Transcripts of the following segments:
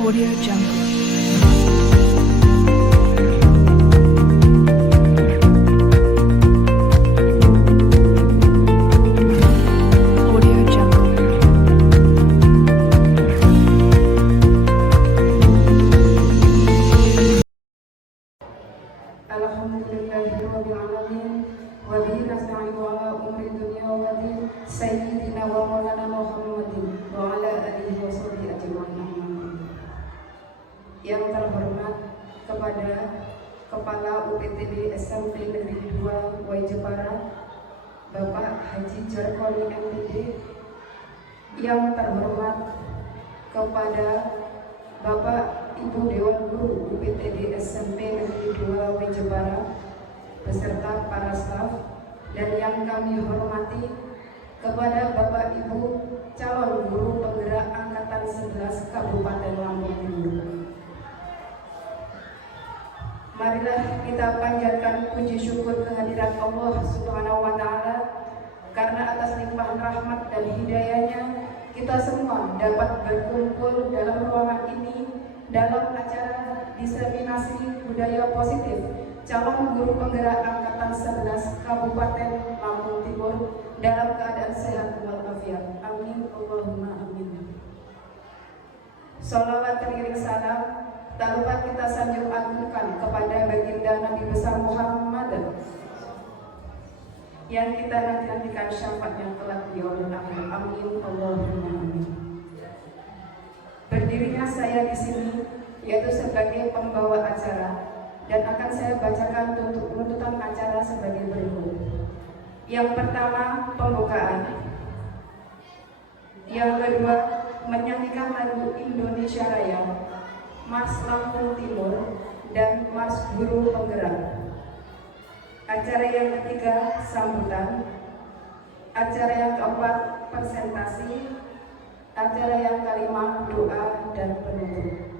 Audio Jungle. Audio Jungle. Alhamdulillahirrahmanirrahim. Wa bihi nasta'inu ala umri dunya wa din. Sayyidina wa maulana Muhammadin wa ala alihi wa sahbihi ajma'in. Yang terhormat kepada Kepala UPTD SMP Negeri 2 Wai Jepara, Bapak Haji Jarkoli MPD. Yang terhormat kepada Bapak Ibu Dewan Guru UPTD SMP Negeri 2 Wai Jepara beserta para staf, dan yang kami hormati kepada Bapak Ibu calon guru penggerak angkatan 11 Kabupaten Lampung Timur. Marilah kita panjatkan puji syukur kehadirat Allah Subhanahu wa Ta'ala, karena atas limpahan rahmat dan hidayahnya kita semua dapat berkumpul dalam ruangan ini dalam acara diseminasi budaya positif calon guru penggerak angkatan 11 Kabupaten Lampung Timur dalam keadaan sehat walafiat. Amin Allahumma amin. Sholawat teriring salam tak lupa kita sanjung agungkan kepada baginda Nabi besar Muhammad yang kita nantikan syafaatnya kelak di yaumil akhir. Amin Allahumma amin. Berdirinya saya di sini yaitu sebagai pembawa acara, dan akan saya bacakan tuntutan acara sebagai berikut. Yang pertama, pembukaan. Yang kedua, menyanyikan lagu Indonesia Raya, Mars Lampung Timur, dan Mars Guru Penggerak. Acara yang ketiga, sambutan. Acara yang keempat, presentasi. Acara yang kelima, doa dan penutup.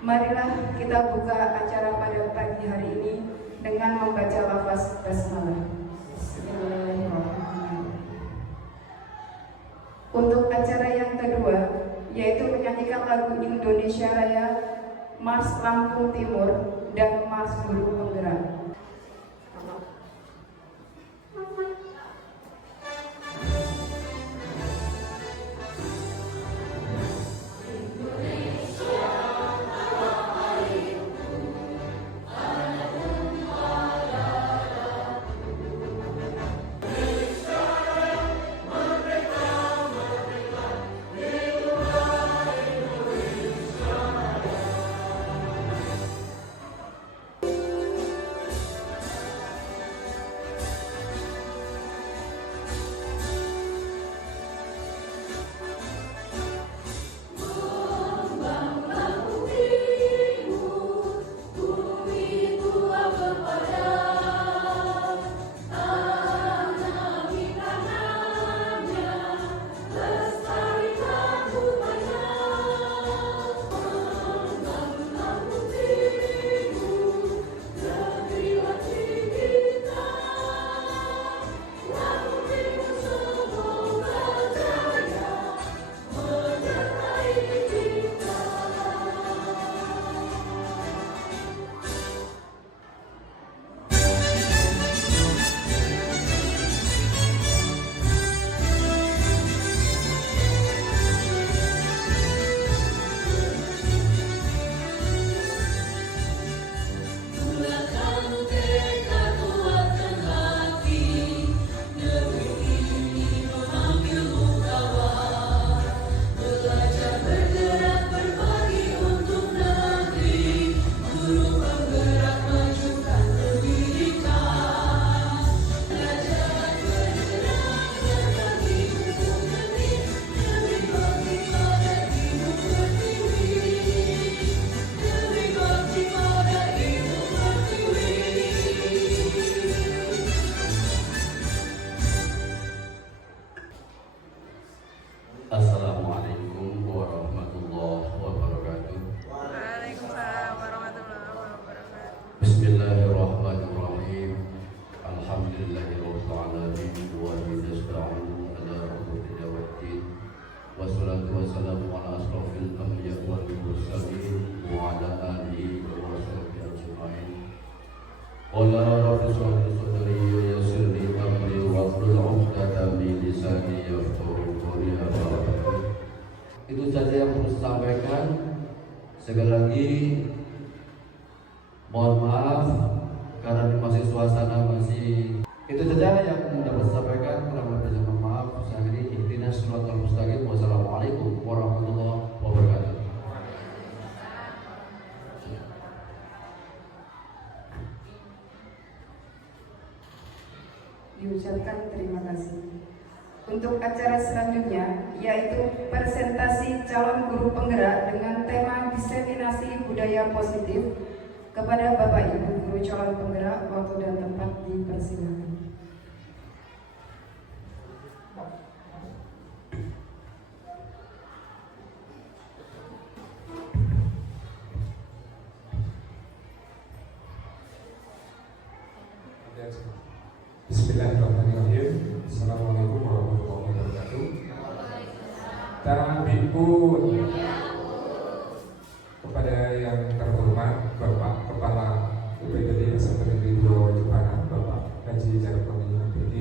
Marilah kita buka acara pada pagi hari ini dengan membaca lafaz basmalah. Bismillahirrahmanirrahim. Untuk acara yang kedua, yaitu menyanyikan lagu Indonesia Raya, Mars Lampung Timur, dan Mars Guru Penggerak. Itu saja yang perlu saya sampaikan. Sekali lagi mohon maaf karena masih suasana masih. Itu saja yang dapat saya sampaikan. Kurang lebihnya mohon maaf. Saya akhiri. Ihdinas siratal mustaqim. Wassalamualaikum warahmatullahi wabarakatuh. Diucapkan terima kasih. Untuk acara selanjutnya yaitu presentasi calon guru penggerak dengan tema diseminasi budaya positif. Kepada Bapak Ibu guru calon penggerak, waktu dan tempat dipersilakan. Bismillahirrahmanirrahim. Assalamualaikum warahmatullahi wabarakatuh. Tarabikun. Kepada yang terhormat Bapak Kepala UPTD SMP Negeri 2 Wajibara, Bapak Haji Jarkoni MPD,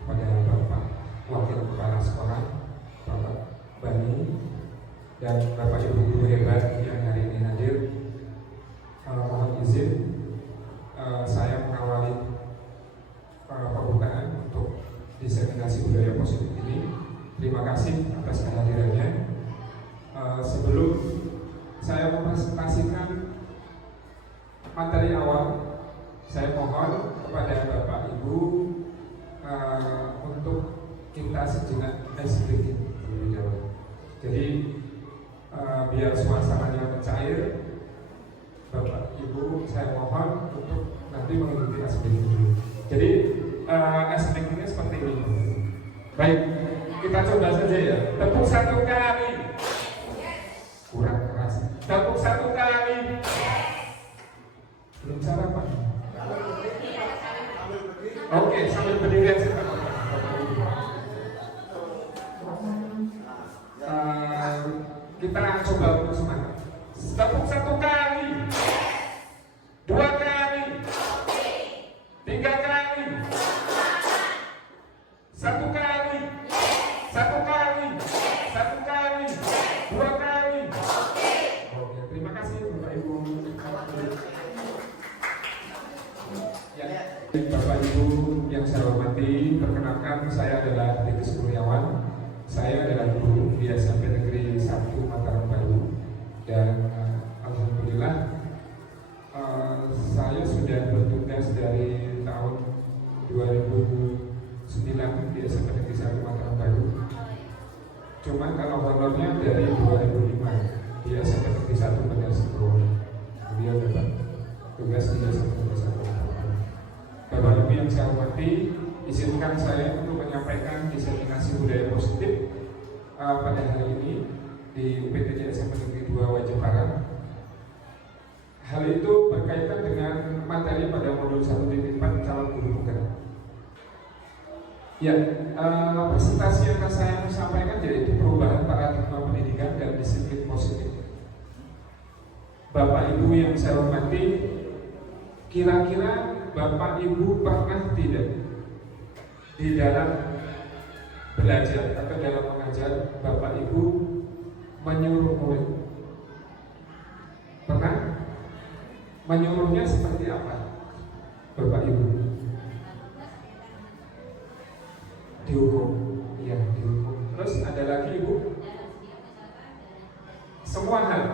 kepada Bapak Wakil Kepala Sekolah, Bapak Bani, dan Bapak Ibu guru hebat yang hari ini hadir, mohon izin saya mengawali pembukaan untuk diseminasi budaya positif ini. Terima kasih atas kehadirannya. Sebelum saya mempresentasikan materi awal, saya mohon kepada Bapak Ibu untuk kita sejenak sedikit terlebih dahulu. Jadi biar suasananya mencair, Bapak Ibu saya mohon untuk nanti mengikuti aspek ini. Jadi aspek ini seperti ini. Baik, kita coba saja ya. Tepuk satu kali. Kurang keras. Tepuk satu kali. Belum sarapan. Oke, sambil berdiri aja. Kita coba untuk semangat. Tepuk satu kali. Dua kali. Tiga kali. Satu kali. Satu kali. Satu kali. Dua kali. Oke, terima kasih Bapak Ibu. Ya, Bapak Ibu yang saya hormati, perkenalkan saya adalah Titis Kurniawan. Saya adalah guru di SMP Negeri 1 Mataram Baru. Dan alhamdulillah saya sudah bertugas dari tahun 2009 di SMP Negeri 1 Mataram Baru. Cuman kalau honornya dari 2005 di SMP Negeri 1 Bandar Sentro. Beliau dapat tugas di SMP Negeri 1 Mataram Baru. Bapak Ibu yang saya hormati, izinkan saya untuk menyampaikan diseminasi budaya positif pada hari ini di UPTD SMP Negeri 2 Wajibara. Hal itu berkaitan dengan materi pada modul 1.4 calon guru penggerak. Ya, presentasi yang akan saya sampaikan yaitu perubahan paradigma pendidikan dan disiplin positif. Bapak Ibu yang saya hormati, kira-kira Bapak Ibu pernah tidak di dalam belajar atau dalam mengajar Bapak Ibu menyuruh murid? Pernah? Menyuruhnya seperti apa Bapak Ibu? Dihukum. Iya, dihukum. Terus ada lagi Ibu? Semua hal.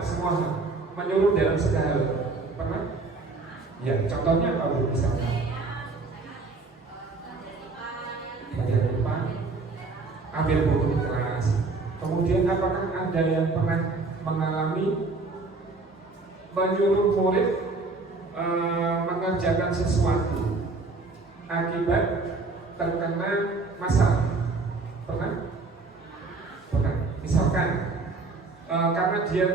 Menyuruh dalam segala hal. Pernah? Ya, contohnya apa Bu misalnya? Bagian depan, ambil buku di kelas. Kemudian apakah ada yang pernah mengalami menyuruh murid mengerjakan sesuatu akibat terkena masalah? Pernah? Pernah. Misalkan karena dia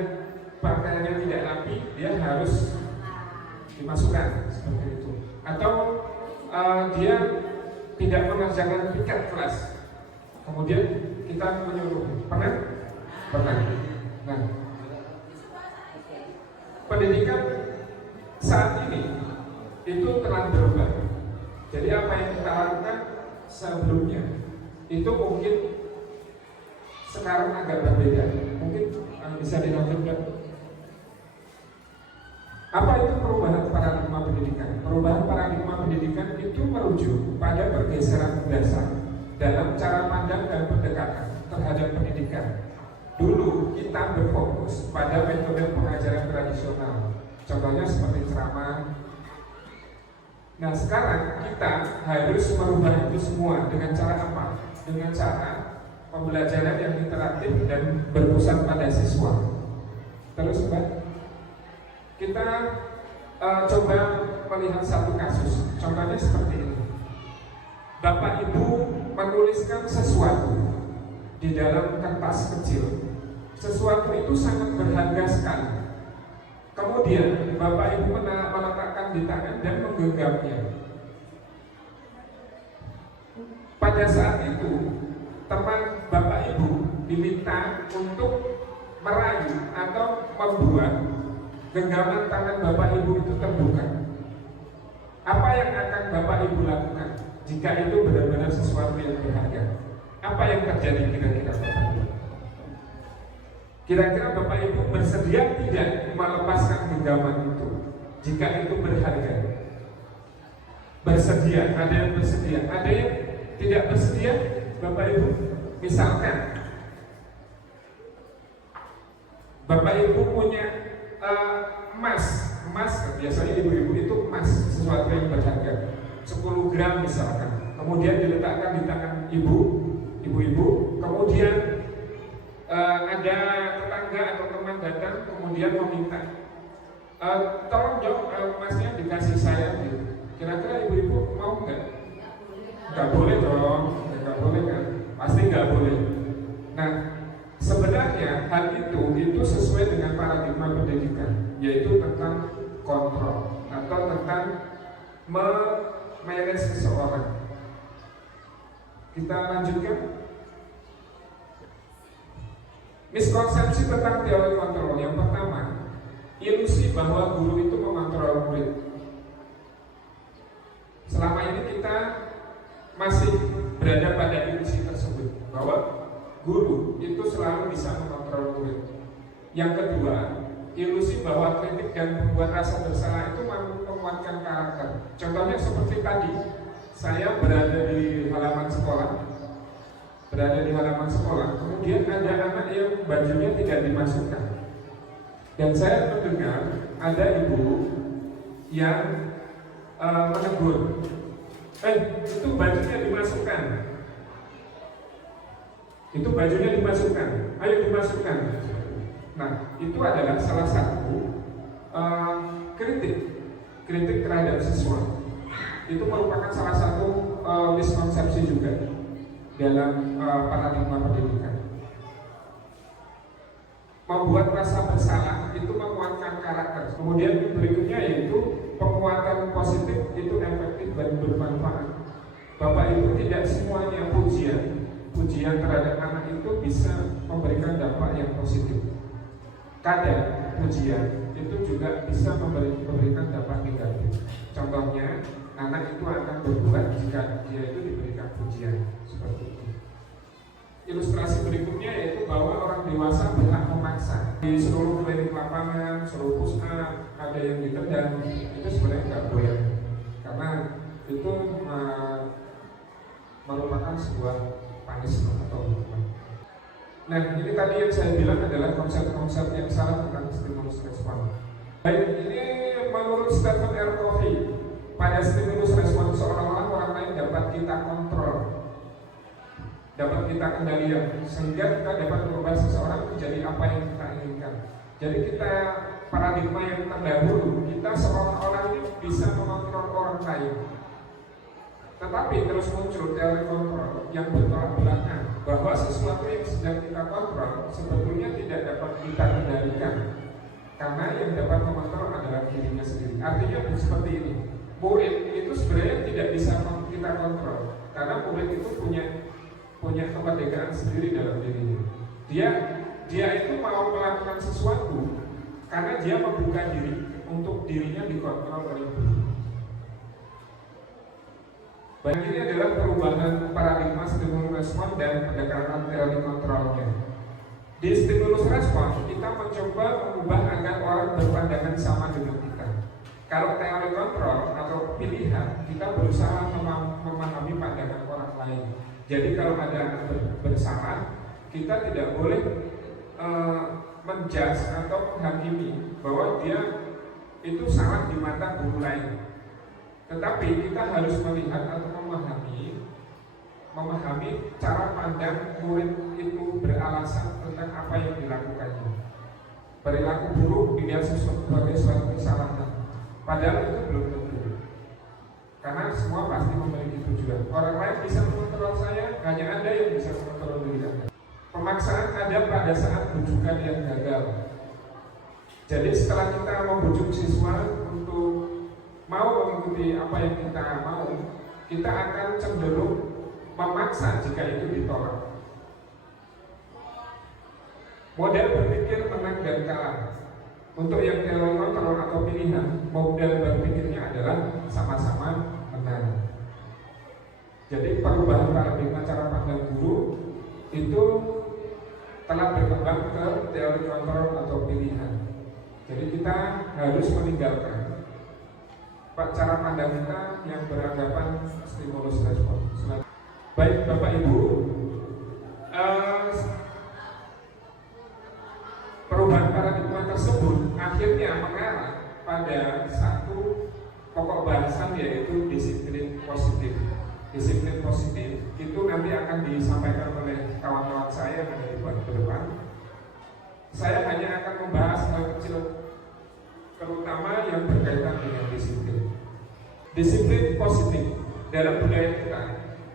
pakaiannya tidak rapi, dia harus dimasukkan seperti itu. Atau dia tidak mengerjakan piket kelas, kemudian kita menyuruh. Pernah? Pernah. Nah, pendidikan saat ini itu telah berubah. Jadi apa yang kita lakukan sebelumnya itu mungkin sekarang agak berbeda. Mungkin bisa dilanjutkan. Apa itu perubahan paradigma pendidikan? Perubahan paradigma pendidikan itu merujuk pada pergeseran dasar dalam cara pandang dan pendekatan terhadap pendidikan. Dulu kita berfokus pada metode pengajaran tradisional, contohnya seperti ceramah. Nah sekarang kita harus merubah itu semua dengan cara apa? Dengan cara pembelajaran yang interaktif dan berpusat pada siswa. Terus Mbak, kita coba melihat satu kasus. Contohnya seperti ini. Bapak Ibu menuliskan sesuatu di dalam kertas kecil. Sesuatu itu sangat berharga sekali. Kemudian Bapak Ibu meletakkan di tangan dan menggenggamnya. Pada saat itu teman Bapak Ibu diminta untuk merayu atau membuat genggaman tangan Bapak Ibu itu terbuka. Apa yang akan Bapak Ibu lakukan jika itu benar-benar sesuatu yang berharga? Apa yang terjadi kira-kira Bapak Ibu? Kira-kira Bapak Ibu bersedia tidak melepaskan genggaman itu jika itu berharga? Bersedia, ada yang bersedia, ada yang tidak bersedia. Bapak Ibu, misalkan Bapak Ibu punya emas, biasanya ibu-ibu itu emas, sesuatu yang berharga 10 gram misalkan, kemudian diletakkan di tangan ibu-ibu, kemudian ada tetangga atau teman datang kemudian meminta, tolong dong emasnya dikasih saya gitu. Kira-kira ibu-ibu mau nggak? Nggak boleh dong, nggak boleh kan? Pasti nggak boleh. Nah, sebenarnya hal itu sesuai dengan paradigma pendidikan, yaitu tentang kontrol atau tentang memanage seseorang. Kita lanjutkan. Miskonsepsi tentang teori kontrol. Yang pertama, ilusi bahwa guru itu mengontrol murid. Selama ini kita masih berada pada ilusi tersebut, bahwa guru itu selalu bisa mengontrol murid. Yang kedua, ilusi bahwa kritik dan membuat rasa bersalah itu menguatkan karakter. Contohnya seperti tadi, saya berada di halaman sekolah, kemudian ada anak yang bajunya tidak dimasukkan, dan saya mendengar ada ibu yang menegur, itu bajunya dimasukkan. Itu bajunya dimasukkan, ayo dimasukkan. Nah, itu adalah salah satu kritik terhadap siswa. Itu merupakan salah satu miskonsepsi juga dalam paradigma pendidikan. Membuat rasa bersalah itu menguatkan karakter. Kemudian berikutnya yaitu penguatan positif itu efektif dan bermanfaat. Bapak Ibu, tidak semuanya pujian terhadap anak itu bisa memberikan dampak yang positif. Kadang pujian itu juga bisa memberikan dampak negatif. Contohnya, anak itu akan berbuat jika dia itu diberikan pujian seperti itu. Ilustrasi berikutnya yaitu bahwa orang dewasa berhak memaksa. Di seluruh klinik lapangan, seluruh push up, ada yang ditendang, itu sebenarnya nggak boleh, karena itu merupakan sebuah punishment atau hukuman. Nah, ini tadi yang saya bilang adalah konsep-konsep yang salah tentang stimulus respon. Baik, ini menurut Stephen R. Covey, pada stimulus respon seolah-olah orang lain dapat kita kontrol, dapat kita kendalikan, sehingga kita dapat merubah seseorang menjadi apa yang kita inginkan. Jadi kita paradigma yang terdahulu, kita seolah-olah ini bisa mengontrol orang lain. Tetapi terus muncul teori kontrol yang bertolak belakang, bahwa sesuatu yang sedang kita kontrol sebetulnya tidak dapat kita kendalikan, karena yang dapat mengontrol adalah dirinya sendiri. Artinya seperti ini, murid itu sebenarnya tidak bisa kita kontrol, karena murid itu punya kemerdekaan sendiri dalam dirinya. Dia itu mau melakukan sesuatu karena dia membuka diri untuk dirinya dikontrol oleh guru. Baik, ini adalah perubahan paradigma stimulus respon dan pendekatan teori kontrolnya. Di stimulus respon kita mencoba mengubah agar orang berpandangan sama dengan kita. Kalau teori kontrol atau pilihan, kita berusaha memahami pandangan orang lain. Jadi kalau ada anak bersalah, kita tidak boleh menjudge atau menghakimi bahwa dia itu salah di mata guru lain. Tetapi kita harus melihat atau memahami cara pandang murid itu beralasan tentang apa yang dilakukannya. Perilaku buruk dilihat sebagai suatu kesalahan, padahal itu belum tentu. Karena semua pasti memiliki tujuan. Orang lain bisa mengontrol saya, hanya Anda yang bisa mengontrol diri Anda. Pemaksaan ada pada saat bujukan yang gagal. Jadi setelah kita membujuk siswa untuk mau mengikuti apa yang kita mau, kita akan cenderung memaksa jika itu ditolak. Model berpikir menang dan kalah. Untuk yang teori kontrol atau pilihan, model berpikirnya adalah sama-sama menang. Jadi perubahan paradigma cara pandang guru itu telah berkembang ke teori kontrol atau pilihan. Jadi kita harus meninggalkan cara pandang kita yang beranggapan stimulus respon. Baik Bapak Ibu, perubahan paradigma tersebut akhirnya mengarah pada satu pokok bahasan, yaitu disiplin positif. Disiplin positif itu nanti akan disampaikan oleh kawan-kawan saya yang ada di depan. Saya hanya akan membahas hal kecil, terutama yang berkaitan dengan disiplin. Disiplin positif dalam budaya kita,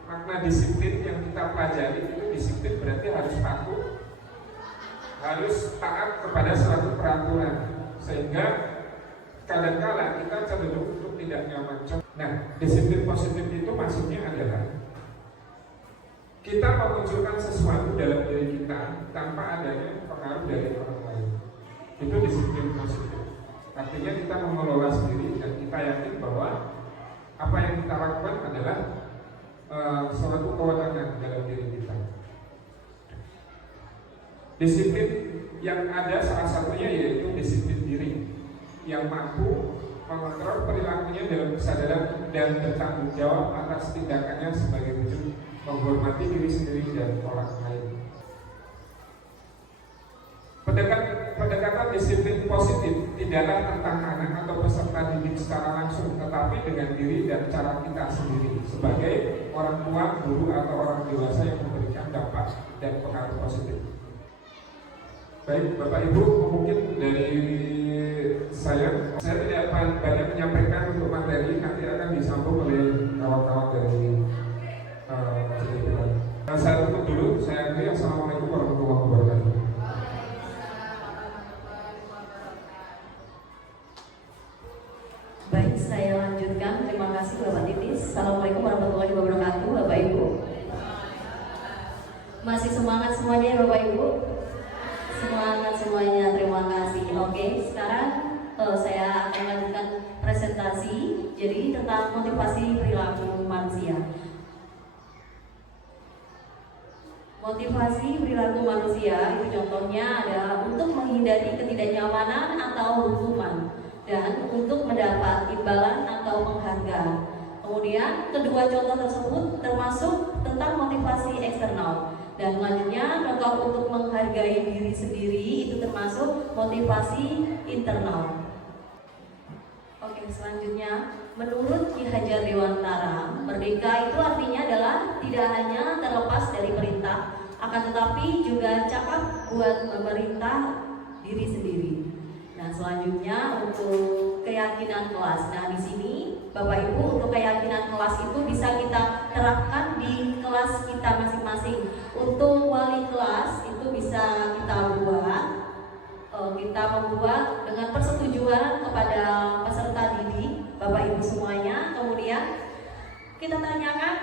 makna disiplin yang kita pelajari itu disiplin berarti harus patuh, harus taat kepada suatu peraturan, sehingga kadang-kala kita cenderung untuk tidak nyaman. Nah, disiplin positif itu maksudnya adalah kita memunculkan sesuatu dalam diri kita tanpa adanya pengaruh dari orang lain. Itu disiplin positif. Artinya kita mengelola sendiri dan kita yakin bahwa apa yang kita lakukan adalah suatu kewenangan dalam diri kita. Disiplin yang ada salah satunya yaitu disiplin diri yang mampu mengontrol perilakunya dalam kesadaran dan bertanggung jawab atas tindakannya sebagai wujud menghormati diri sendiri dan orang lain. Pendekatan disiplin positif tidaklah tentang anak atau peserta didik secara langsung, tetapi dengan diri dan cara kita sendiri sebagai orang tua, guru atau orang dewasa yang memberikan dampak dan pengaruh positif. Baik Bapak Ibu, mungkin dari saya tidak banyak menyampaikan untuk materi, nanti akan disambung oleh kawan-kawan dari saya tutup dulu. Saya akhiri. Assalamualaikum warahmatullahi wabarakatuh. Baik, saya lanjutkan. Terima kasih Bapak Titis. Assalamualaikum warahmatullahi wabarakatuh, Bapak Ibu. Masih semangat semuanya ya Bapak Ibu? Semangat semuanya, terima kasih. Oke, sekarang saya akan lanjutkan presentasi. Jadi tentang motivasi perilaku manusia. Motivasi perilaku manusia itu contohnya adalah untuk menghindari ketidaknyamanan atau hukuman dan untuk mendapat imbalan atau penghargaan. Kemudian kedua contoh tersebut termasuk tentang motivasi eksternal. Dan selanjutnya contoh untuk menghargai diri sendiri itu termasuk motivasi internal. Oke, selanjutnya menurut Ki Hajar Dewantara, merdeka itu artinya adalah tidak hanya terlepas dari perintah, akan tetapi juga cakap buat memerintah diri sendiri. Nah, selanjutnya untuk keyakinan kelas. Nah, di sini Bapak Ibu, untuk keyakinan kelas itu bisa kita terapkan di kelas kita masing-masing. Untuk wali kelas itu bisa kita membuat dengan persetujuan kepada peserta didik, Bapak Ibu semuanya. Kemudian kita tanyakan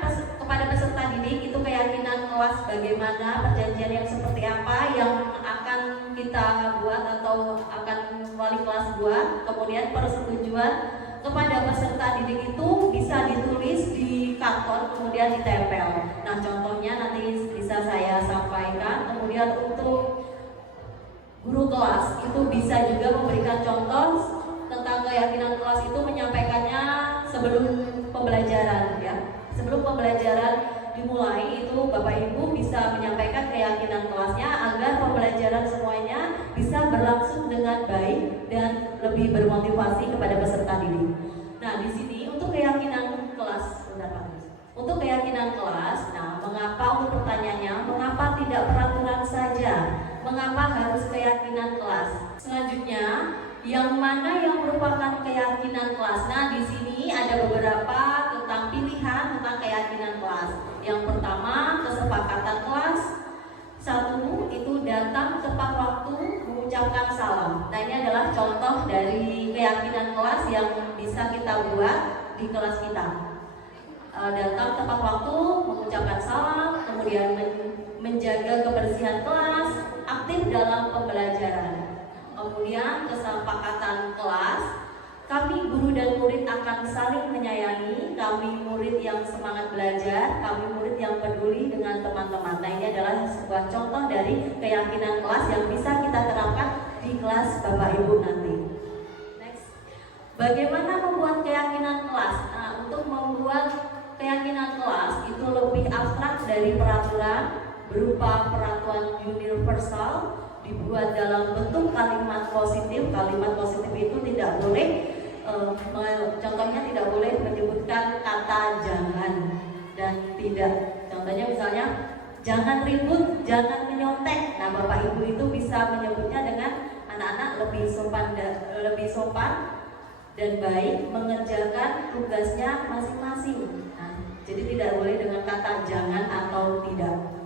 kepada peserta didik itu keyakinan kelas bagaimana, perjanjian yang seperti apa yang akan kita buat atau akan wali kelas buat. Kemudian persetujuan kepada peserta didik itu bisa ditulis di karton kemudian ditempel. Nah, contohnya nanti bisa saya sampaikan. Kemudian untuk guru kelas itu bisa juga memberikan contoh tentang keyakinan kelas itu, menyampaikannya sebelum pembelajaran ya. Sebelum pembelajaran dimulai itu Bapak Ibu bisa menyampaikan keyakinan kelasnya agar pembelajaran semuanya bisa berlangsung dengan baik dan lebih bermotivasi kepada peserta didik. Nah, di sini untuk keyakinan kelas, bentar Pak. Untuk keyakinan kelas, nah mengapa, untuk pertanyaannya, mengapa tidak peraturan saja? Mengapa harus keyakinan kelas? Selanjutnya, yang mana yang merupakan keyakinan kelas? Nah, di sini ada beberapa tentang pilihan tentang keyakinan kelas. Yang pertama, kesepakatan kelas. Satu, itu datang tepat waktu, mengucapkan salam. Nah, ini adalah contoh dari keyakinan kelas yang bisa kita buat di kelas kita. Datang tepat waktu, mengucapkan salam, kemudian menjaga kebersihan kelas, aktif dalam pembelajaran. Kemudian kesepakatan kelas, kami guru dan murid akan saling menyayangi, kami murid yang semangat belajar, kami murid yang peduli dengan teman-teman. Nah, ini adalah sebuah contoh dari keyakinan kelas yang bisa kita terapkan di kelas Bapak Ibu nanti. Next, bagaimana membuat keyakinan kelas? Nah, untuk membuat keyakinan kelas itu lebih abstrak dari peraturan, berupa peraturan universal, dibuat dalam bentuk kalimat positif. Kalimat positif itu tidak boleh, contohnya tidak boleh menyebutkan kata jangan dan tidak. Contohnya misalnya jangan ribut, jangan menyontek. Nah, Bapak Ibu itu bisa menyebutnya dengan anak-anak lebih sopan dan baik mengerjakan tugasnya masing-masing. Nah, jadi tidak boleh dengan kata jangan atau tidak.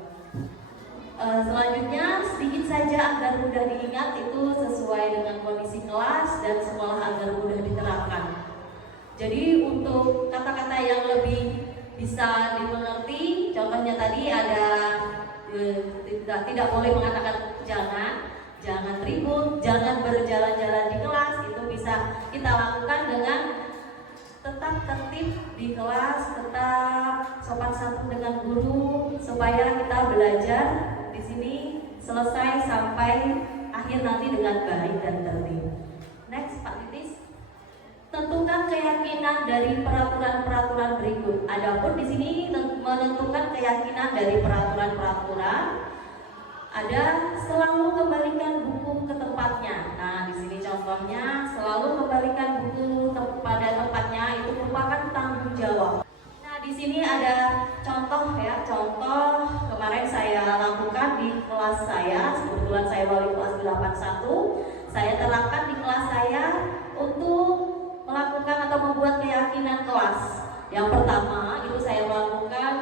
Selanjutnya, sedikit saja agar mudah diingat, itu sesuai dengan kondisi kelas dan sekolah agar mudah diterapkan. Jadi untuk kata-kata yang lebih bisa dimengerti, contohnya tadi ada tidak boleh mengatakan jangan ribut, jangan berjalan-jalan di kelas. Itu bisa kita lakukan dengan tetap tertib di kelas, tetap sopan santun dengan guru, supaya kita belajar di sini selesai sampai akhir nanti dengan baik dan tertib. Next, Pak Titis. Tentukan keyakinan dari peraturan-peraturan berikut. Adapun di sini menentukan keyakinan dari peraturan-peraturan, ada selalu kembalikan buku ke tempatnya. Nah, di sini contohnya selalu kembalikan buku pada tempatnya, itu merupakan tanggung jawab. Nah, di sini ada contoh ya, contoh kemarin saya lakukan di kelas saya. Kebetulan saya wali kelas 81. Saya terapkan di kelas saya untuk melakukan atau membuat keyakinan kelas. Yang pertama itu saya melakukan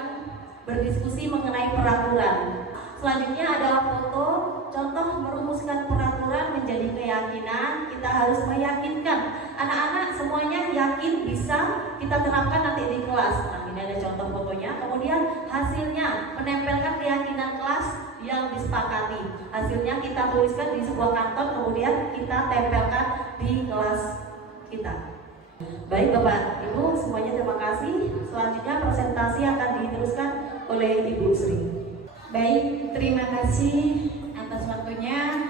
berdiskusi mengenai peraturan. Selanjutnya adalah foto, contoh merumuskan peraturan menjadi keyakinan. Kita harus meyakinkan anak-anak semuanya yakin bisa kita terapkan nanti di kelas. Nah, ini ada contoh fotonya. Kemudian hasilnya menempelkan keyakinan kelas yang disepakati. Hasilnya kita tuliskan di sebuah kantor, kemudian kita tempelkan di kelas kita. Baik Bapak Ibu semuanya, terima kasih. Selanjutnya presentasi akan diteruskan oleh Ibu Sri. Baik, terima kasih atas waktunya.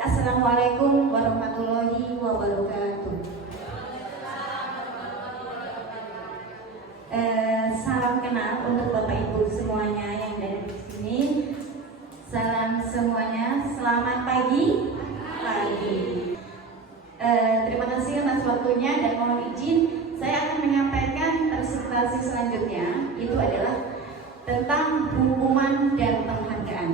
Assalamualaikum warahmatullahi wabarakatuh. Salam kenal untuk Bapak Ibu semuanya yang ada di sini. Salam semuanya, selamat pagi. Terima kasih atas waktunya dan mohon izin saya akan menyampaikan presentasi selanjutnya. Itu adalah tentang hukuman dan penghargaan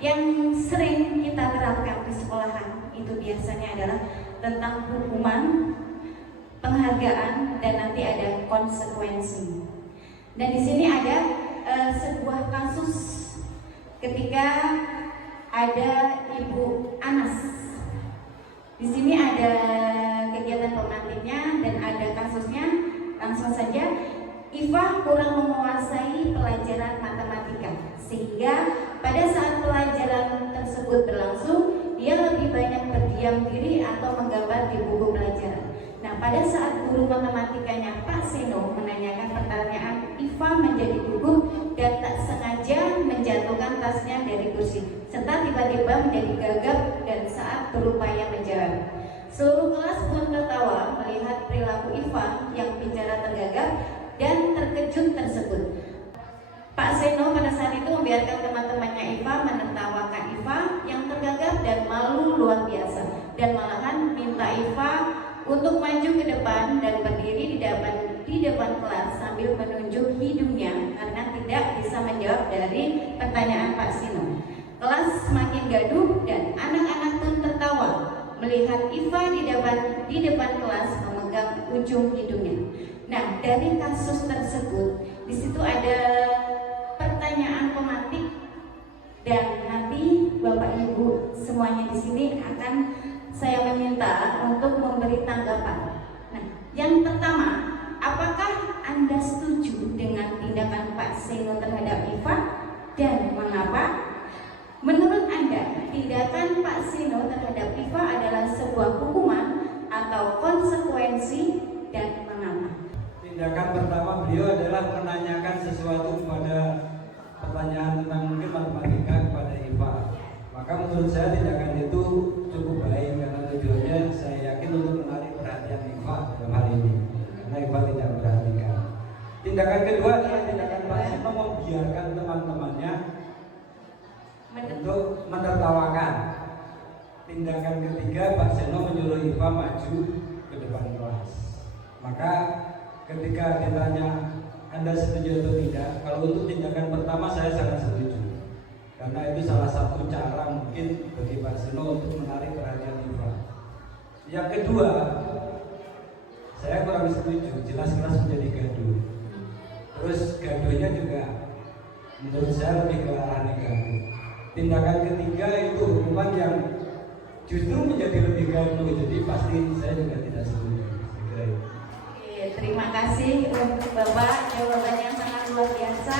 yang sering kita terapkan di sekolahan. Itu biasanya adalah tentang hukuman, penghargaan, dan nanti ada konsekuensi. Dan di sini ada sebuah kasus ketika ada Ibu Anas. Di sini ada kegiatan pemantiknya dan ada kasusnya. Langsung saja, Iva kurang menguasai pelajaran matematika, sehingga pada saat pelajaran tersebut berlangsung, dia lebih banyak berdiam diri atau menggambar di buku pelajaran. Nah, pada saat guru matematikanya Pak Seno menanyakan pertanyaan, Iva menjadi gugup dan tak sengaja menjatuhkan tasnya dari kursi, serta tiba-tiba menjadi gagap dan saat berupaya menjawab. Seluruh kelas pun tertawa melihat perilaku Iva yang bicara tergagap dan terkejut tersebut. Pak Seno pada saat itu membiarkan teman-temannya Iva menertawakan Iva yang tergagap dan malu luar biasa, dan malahan minta Iva untuk maju ke depan dan berdiri di depan kelas sambil menunjuk hidungnya karena tidak bisa menjawab dari pertanyaan Pak Seno. Kelas semakin gaduh dan anak-anak pun tertawa melihat Iva di depan kelas memegang ujung hidungnya. Nah, dari kasus tersebut di situ ada pertanyaan pematik, dan nanti Bapak Ibu semuanya di sini akan saya meminta untuk memberi tanggapan. Nah, yang pertama, apakah Anda setuju dengan tindakan Pak Seno terhadap Iva dan mengapa? Menurut Anda, tindakan Pak Seno terhadap Iva adalah sebuah hukuman atau konsekuensi, dan mengapa? Tindakan pertama beliau adalah menanyakan sesuatu kepada pertanyaan tentang mungkin matematika kepada Iva. Maka menurut saya tindakan itu cukup baik karena tujuannya saya yakin untuk menarik perhatian Iva dalam hal ini, karena Iva tidak perhatikan. Tindakan kedua adalah tindakan Pak Seno membiarkan teman-temannya untuk menertawakan. Tindakan ketiga, Pak Seno menyuruh Iva maju ke depan kelas. Maka ketika ditanya Anda setuju atau tidak, kalau untuk tindakan pertama saya sangat setuju, karena itu salah satu cara mungkin bagi Pak Seno untuk menarik perhatian Iva. Yang kedua, saya kurang setuju, jelas kelas menjadi gaduh. Terus gaduhnya juga menurut saya lebih ke arah negatif. Tindakan ketiga itu hukuman yang justru menjadi lebih gaduh, jadi pasti saya juga tidak setuju. Oke, terima kasih untuk Bapak, jawaban yang sangat luar biasa.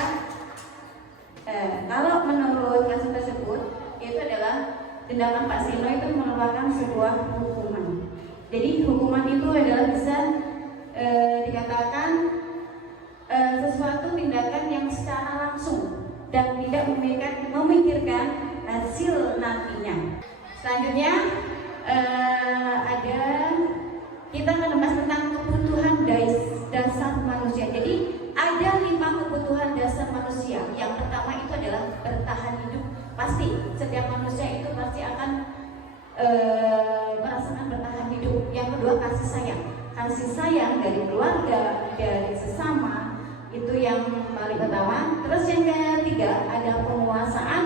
Kalau menurut kasus tersebut, itu adalah tindakan Pak Seno itu merupakan sebuah hukuman. Jadi hukuman itu adalah bisa dikatakan sesuatu tindakan yang secara langsung dan tidak memikirkan hasil nantinya. Selanjutnya ada kita akan membahas tentang kebutuhan dasar manusia. Jadi ada 5 kebutuhan dasar manusia. Yang pertama itu adalah bertahan hidup. Pasti setiap manusia itu pasti akan merasakan bertahan hidup. Yang kedua, kasih sayang. Kasih sayang dari keluarga, dari sesama, itu yang paling utama. Terus yang ketiga ada penguasaan.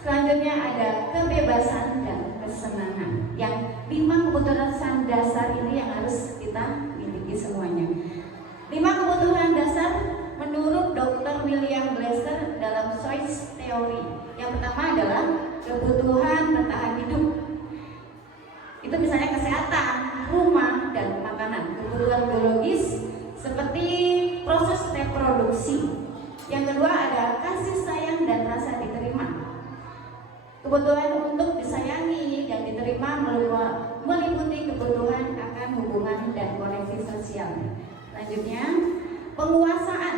Selanjutnya ada kebebasan dan kesenangan. Yang 5 kebutuhan dasar ini yang harus kita miliki semuanya. 5 kebutuhan dasar menurut Dr. William Glasser dalam choice theory. Yang pertama adalah kebutuhan bertahan hidup. Itu misalnya kesehatan, rumah, dan makanan. Kebutuhan biologis seperti proses reproduksi. Yang kedua ada kasih sayang dan rasa diterima. Kebutuhan untuk disayangi dan diterima meliputi kebutuhan akan hubungan dan koneksi sosial. Selanjutnya, penguasaan.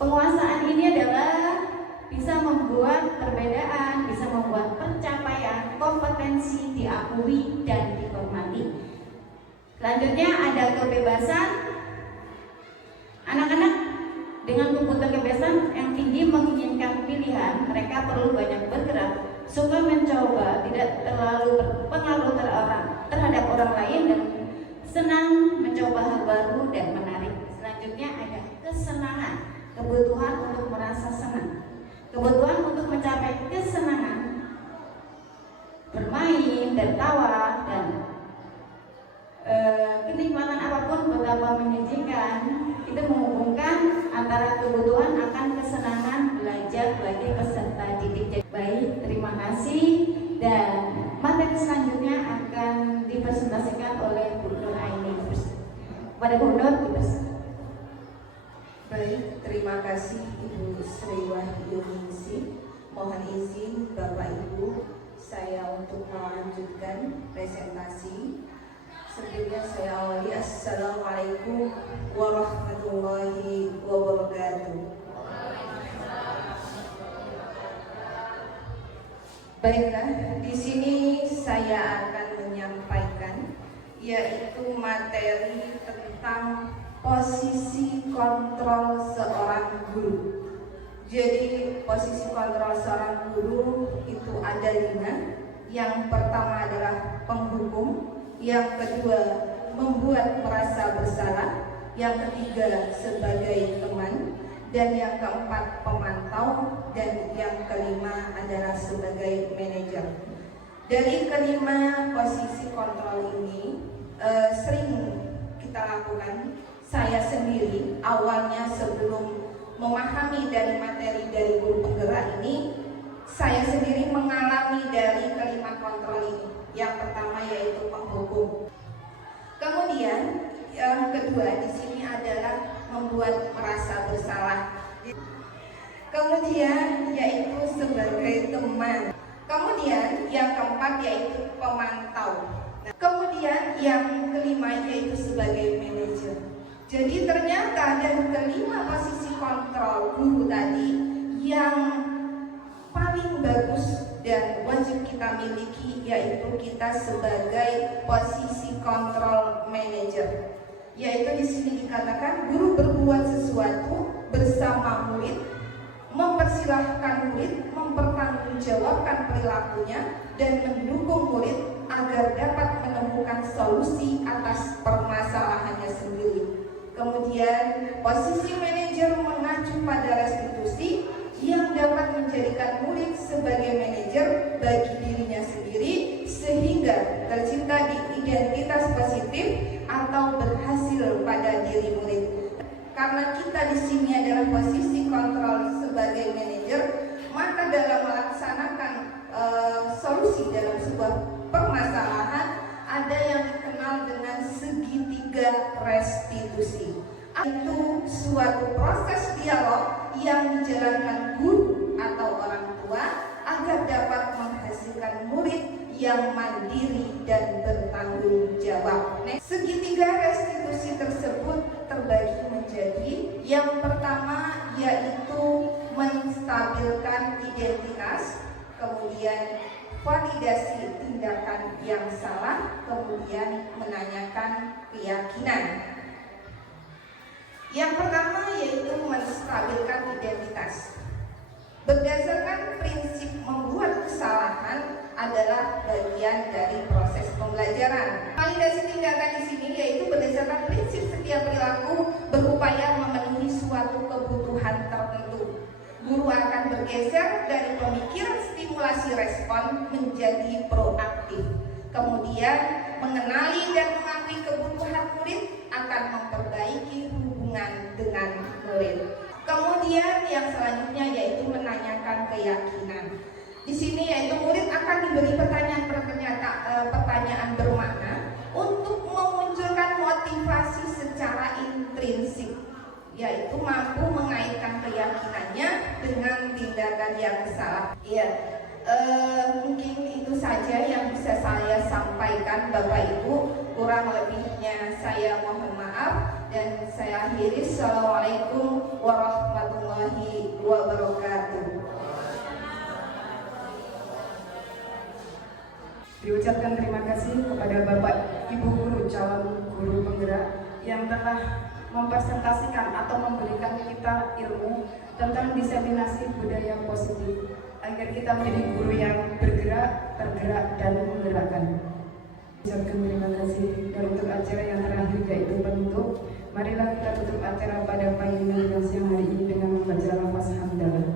Penguasaan ini adalah bisa membuat perbedaan, bisa membuat pencapaian, kompetensi diakui dan dihormati. Selanjutnya ada kebebasan. Anak-anak dengan kebutuhan kebebasan yang tinggi menginginkan pilihan, mereka perlu banyak bergerak, suka mencoba, tidak terlalu berpengaruh terhadap orang lain, dan senang mencoba hal baru dan menarik. Selanjutnya ada kesenangan, kebutuhan untuk merasa senang, kebutuhan untuk mencapai kesenangan, bermain, tertawa, dan kenikmatan apapun betapa menyajikan. Itu menghubungkan antara kebutuhan akan kesenangan belajar bagi peserta didik. Baik, terima kasih, dan materi selanjutnya akan dipresentasikan oleh Bu Nur Aini. Pada Bu Nur, dipresentasikan. Baik, terima kasih Ibu Sri Wahyuningsi. Mohon izin Bapak Ibu, saya untuk melanjutkan presentasi. Sebelumnya saya awali. Assalamualaikum warahmatullahi wabarakatuh. Baiklah, di sini saya akan menyampaikan yaitu materi tentang posisi kontrol seorang guru. Jadi posisi kontrol seorang guru itu ada 5. Yang pertama adalah penghukum, yang kedua membuat merasa bersalah, yang ketiga sebagai teman, dan yang keempat pemantau, dan yang kelima adalah sebagai manajer. Dari kelima posisi kontrol ini sering kita lakukan. Saya sendiri awalnya sebelum memahami dari materi dari guru penggerak ini, saya sendiri mengalami dari kelima kontrol ini. Yang pertama yaitu penghukum. Kemudian yang kedua di sini adalah membuat merasa bersalah. Kemudian yaitu sebagai teman. Kemudian yang keempat yaitu pemantau. Kemudian yang kelima yaitu sebagai manajer. Jadi ternyata dari kelima posisi kontrol guru tadi yang paling bagus dan wajib kita miliki yaitu kita sebagai posisi kontrol manajer. Yaitu di sini dikatakan guru berbuat sesuatu bersama murid, mempersilahkan murid mempertanggungjawabkan perilakunya dan mendukung murid agar dapat menemukan solusi atas permasalahannya sendiri. Kemudian posisi manajer mengacu pada restitusi yang dapat menjadikan murid sebagai manajer bagi dirinya sendiri sehingga tercipta di identitas positif atau berhasil pada diri murid. Karena kita di sini adalah posisi kontrol sebagai manajer, maka dalam melaksanakan solusi dalam sebuah permasalahan ada yang dikenal dengan segitiga restitusi. Itu suatu proses dialog yang dijalankan guru atau orang tua agar dapat menghasilkan murid yang mandiri dan bertanggung jawab. Segitiga restitusi tersebut terbagi menjadi yang pertama yaitu menstabilkan identitas, kemudian validasi tindakan yang salah, kemudian menanyakan keyakinan. Yang pertama yaitu menstabilkan identitas. Berdasarkan prinsip membuat kesalahan adalah bagian dari proses pembelajaran. Validasi tindakan di sini yaitu berdasarkan prinsip setiap perilaku berupaya memenuhi suatu kebutuhan tertentu. Guru akan bergeser dari pemikiran stimulasi respon menjadi proaktif. Kemudian mengenali dan mengakui kebutuhan murid akan memperbaiki hubungan dengan murid. Kemudian yang selanjutnya yaitu menanyakan keyakinan. Di sini yaitu murid akan diberi pertanyaan bermakna untuk memunculkan motivasi secara intrinsik, yaitu mampu mengaitkan keyakinannya dengan tindakan yang salah. Mungkin itu saja yang bisa saya sampaikan Bapak Ibu. Kurang lebihnya saya mohon maaf dan saya akhiri. Assalamualaikum warahmatullahi wabarakatuh. Diucapkan terima kasih kepada Bapak Ibu guru calon guru penggerak yang telah mempresentasikan atau memberikan kita ilmu tentang diseminasi budaya positif agar kita menjadi guru yang bergerak, tergerak, dan menggerakkan. Ucapkan terima kasih. Dan untuk acara yang terakhir yaitu penutup, marilah kita tutup acara pada pagi dan siang hari ini dengan membaca lafaz hamdalah.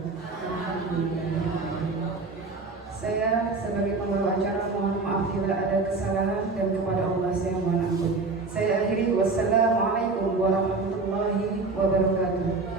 Saya sebagai pembawa acara mohon maaf bila ada kesalahan dan kepada Allah saya mohon ampun. Saya akhiri, wassalamualaikum warahmatullahi wabarakatuh.